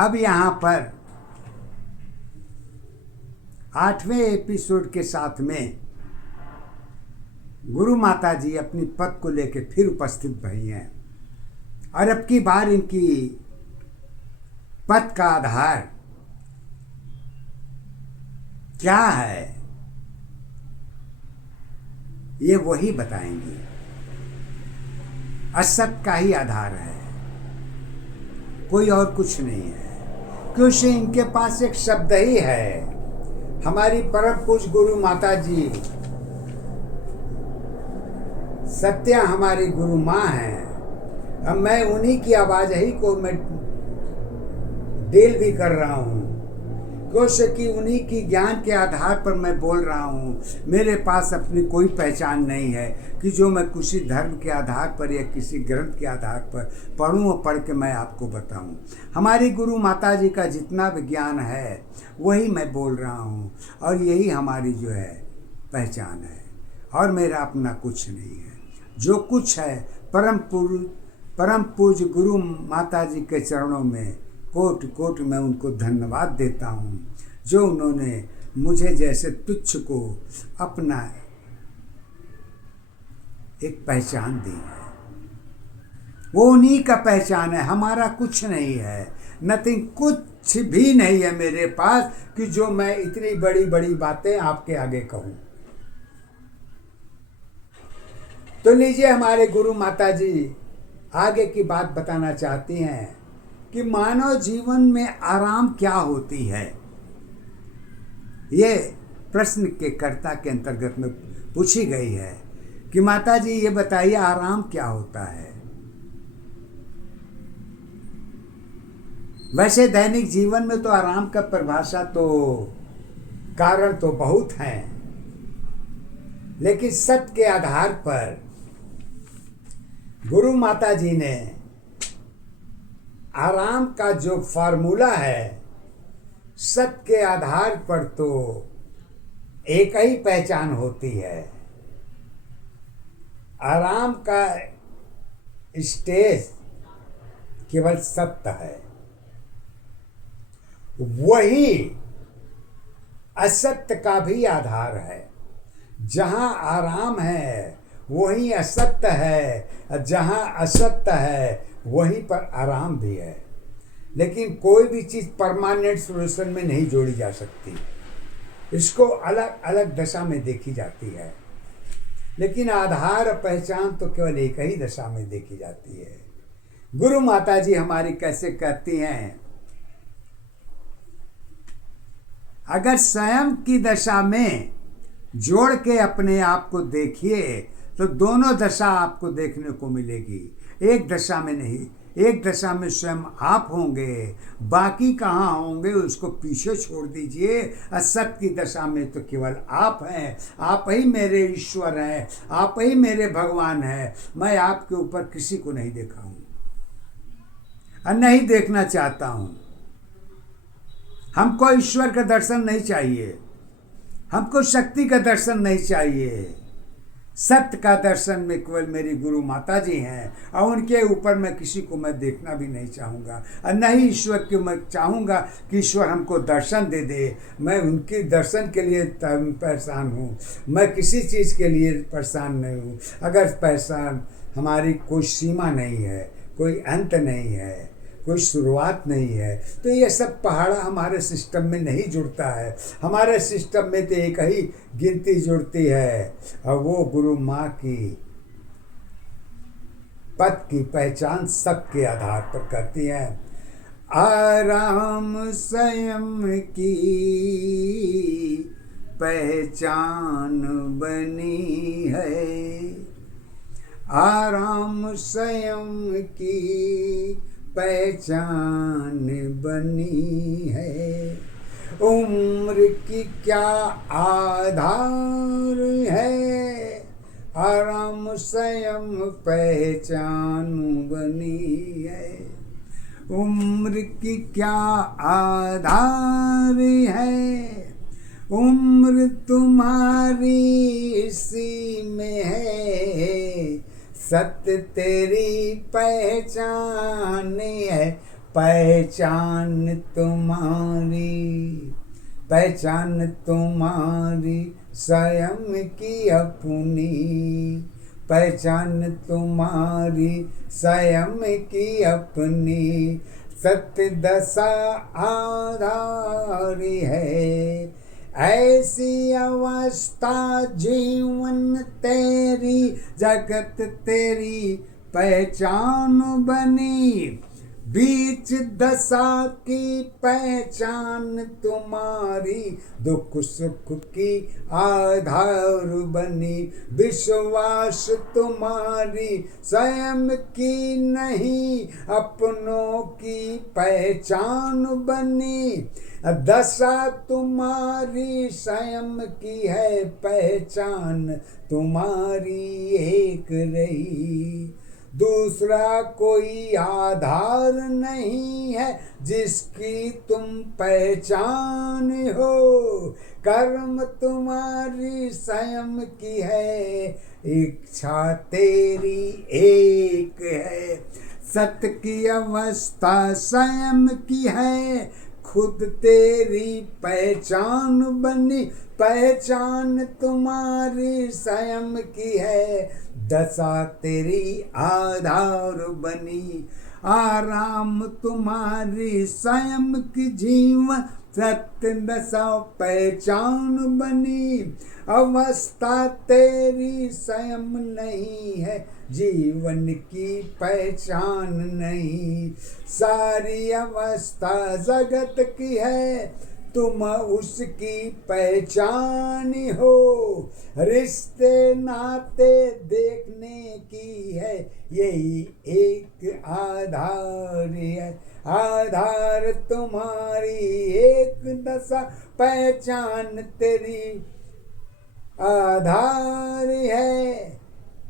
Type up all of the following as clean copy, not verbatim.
अब यहाँ पर 8वें एपिसोड के साथ में गुरु माता जी अपनी पद को लेकर फिर उपस्थित भई हैं और अब की बार इनकी पद का आधार क्या है ये वही बताएंगी। असत का ही आधार है, कोई और कुछ नहीं है, क्योंकि इनके पास एक शब्द ही है। हमारी परम पूज्य गुरु माता जी सत्या हमारी गुरु माँ हैं। अब मैं उन्हीं की आवाज़ ही को मैं डील भी कर रहा हूँ, क्योंकि उन्हीं की ज्ञान के आधार पर मैं बोल रहा हूँ। मेरे पास अपनी कोई पहचान नहीं है कि जो मैं किसी धर्म के आधार पर या किसी ग्रंथ के आधार पर पढ़ूँ और पढ़ के मैं आपको बताऊँ। हमारी गुरु माता जी का जितना विज्ञान है वही मैं बोल रहा हूँ और यही हमारी जो है पहचान है और मेरा अपना कुछ नहीं है। जो कुछ है परम पूज्य गुरु माता जी के चरणों में कोट कोट मैं उनको धन्यवाद देता हूँ, जो उन्होंने मुझे जैसे तुच्छ को अपना एक पहचान दी है। वो उन्हीं का पहचान है, हमारा कुछ नहीं है। नथिंग, कुछ भी नहीं है मेरे पास कि जो मैं इतनी बड़ी बड़ी बातें आपके आगे कहूँ। तो लीजिए, हमारे गुरु माता जी आगे की बात बताना चाहती हैं कि मानव जीवन में आराम क्या होती है। ये प्रश्न के कर्ता के अंतर्गत में पूछी गई है कि माता जी ये बताइए आराम क्या होता है। वैसे दैनिक जीवन में तो आराम का परिभाषा तो कारण तो बहुत हैं, लेकिन सत्य के आधार पर गुरु माता जी ने आराम का जो फार्मूला है सत्य के आधार पर तो एक ही पहचान होती है। आराम का स्टेज केवल सत्य है, वही असत्य का भी आधार है। जहाँ आराम है वहीं असत्य है, जहाँ असत्य है वहीं पर आराम भी है। लेकिन कोई भी चीज़ परमानेंट सॉल्यूशन में नहीं जोड़ी जा सकती, इसको अलग अलग दशा में देखी जाती है। लेकिन आधार और पहचान तो केवल एक ही दशा में देखी जाती है। गुरु माता जी हमारी कैसे कहती हैं, अगर स्वयं की दशा में जोड़ के अपने आप को देखिए तो दोनों दशा आपको देखने को मिलेगी। एक दशा में नहीं, एक दशा में स्वयं आप होंगे, बाकी कहाँ होंगे उसको पीछे छोड़ दीजिए। असत की दशा में तो केवल आप हैं, आप ही मेरे ईश्वर हैं, आप ही मेरे भगवान हैं। मैं आपके ऊपर किसी को नहीं देखा हूँ और नहीं देखना चाहता हूँ। हमको ईश्वर का दर्शन नहीं चाहिए, हमको शक्ति का दर्शन नहीं चाहिए। सत्य का दर्शन में केवल मेरी गुरु माता जी हैं और उनके ऊपर मैं किसी को मैं देखना भी नहीं चाहूँगा और न ही ईश्वर को मैं चाहूँगा कि ईश्वर हमको दर्शन दे दे। मैं उनके दर्शन के लिए परेशान हूँ, मैं किसी चीज़ के लिए परेशान नहीं हूँ। अगर परेशान हमारी कोई सीमा नहीं है, कोई अंत नहीं है, कोई शुरुआत नहीं है, तो ये सब पहाड़ा हमारे सिस्टम में नहीं जुड़ता है। हमारे सिस्टम में तो एक ही गिनती जुड़ती है और वो गुरु माँ की पद की पहचान सबके आधार पर करती है। आराम स्वयं की पहचान बनी है, आराम स्वयं की पहचान बनी है। उम्र की क्या आधार है, आराम स्वयं पहचान बनी है। उम्र की क्या आधार है, उम्र तुम्हारी इसी में है। सत्य तेरी पहचान है, पहचान तुम्हारी, पहचान तुम्हारी स्वयं की अपनी, पहचान तुम्हारी स्वयं की अपनी। सत्य दशा आधारी है, ऐसी अवस्था जीवन तेरी, जगत तेरी पहचान बनी। बीच दशा की पहचान तुम्हारी, दुख सुख की आधार बनी। विश्वास तुम्हारी स्वयं की नहीं, अपनों की पहचान बनी। दशा तुम्हारी स्वयं की है, पहचान तुम्हारी एक रही। दूसरा कोई आधार नहीं है जिसकी तुम पहचान हो। कर्म तुम्हारी स्वयं की है, इच्छा तेरी एक है। सत्य की अवस्था स्वयं की है, खुद तेरी पहचान बनी। पहचान तुम्हारी स्वयं की है, दशा तेरी आधार बनी। आराम तुम्हारी स्वयं की जीवन, सत्य दशा पहचान बनी। अवस्था तेरी स्वयं नहीं है, जीवन की पहचान नहीं। सारी अवस्था जगत की है, तुम उसकी पहचान हो। रिश्ते नाते देखने की है, यही एक आधार है। आधार तुम्हारी एक दशा, पहचान तेरी आधार है।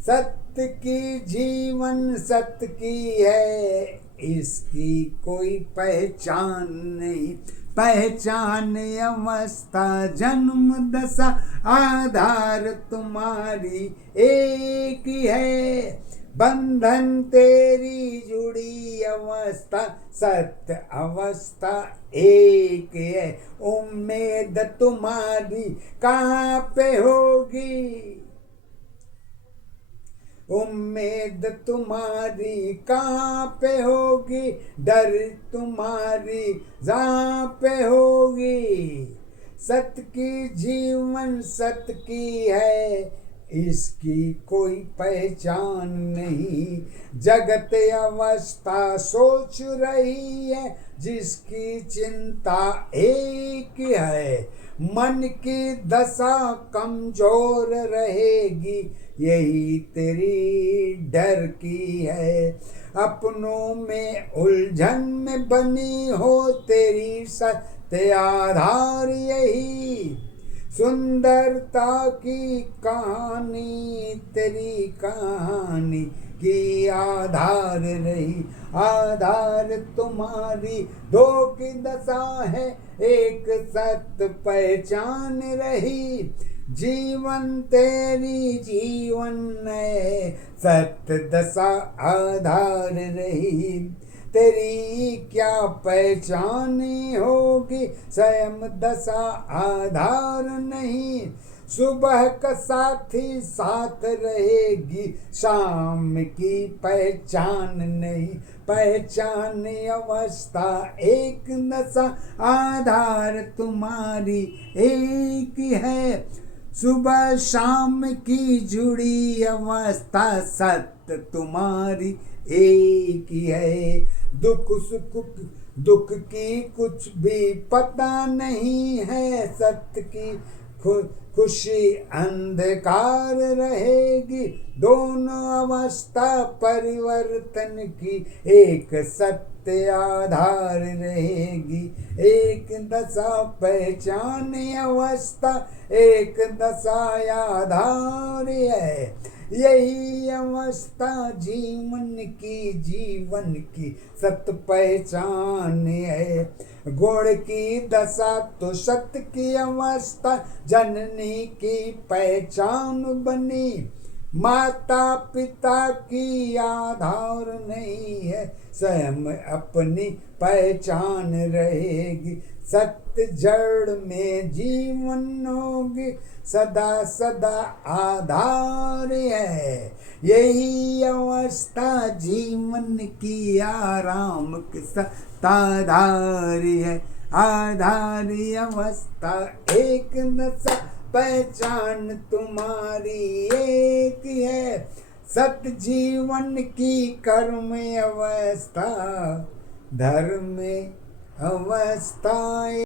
सत्य की जीवन सत्य की है, इसकी कोई पहचान नहीं। पहचान अवस्था जन्म दशा, आधार तुम्हारी एक है। बंधन तेरी जुड़ी अवस्था, सत्य अवस्था एक है। उम्मीद तुम्हारी कहाँ पे होगी, उम्मीद तुम्हारी कहाँ पे होगी, डर तुम्हारी जहाँ पे होगी। सत्य की जीवन सत्य की है, इसकी कोई पहचान नहीं। जगत अवस्था सोच रही है, जिसकी चिंता एक है। मन की दशा कमजोर रहेगी, यही तेरी डर की है। अपनों में उलझन में बनी हो तेरी सत्य आधार यही। सुंदरता की कहानी तेरी कहानी की आधार रही। आधार तुम्हारी दो की दशा है, एक सत्य पहचान रही। जीवन तेरी जीवन है, सत्य दशा आधार रही। तेरी क्या पहचान होगी, स्वयं दशा आधार नहीं। सुबह का साथी साथ रहेगी, शाम की पहचान नहीं। पहचान अवस्था एक दशा, आधार तुम्हारी एक है। सुबह शाम की जुड़ी अवस्था, सत्य तुम्हारी एक ही है। दुख सुख दुख की कुछ भी पता नहीं है, सत्य की खुशी अंधकार रहेगी। दोनों अवस्था परिवर्तन की, एक सत्य आधार रहेगी। एक दशा पहचान अवस्था, एक दशा आधार है। यही अवस्था जीवन की सत्य पहचान है। गुण की दशा तो सत्य की अवस्था, जननी की पहचान बनी। माता पिता की आधार नहीं है, स्वयं अपनी पहचान रहेगी। सत्य जड़ में जीवन होगी, सदा सदा आधार है। यही अवस्था जीवन की आराम के सत्ताधारी है। आधारी अवस्था एक नशा, पहचान तुम्हारी एक है। सत्य जीवन की कर्म अवस्था, धर्म अवस्था।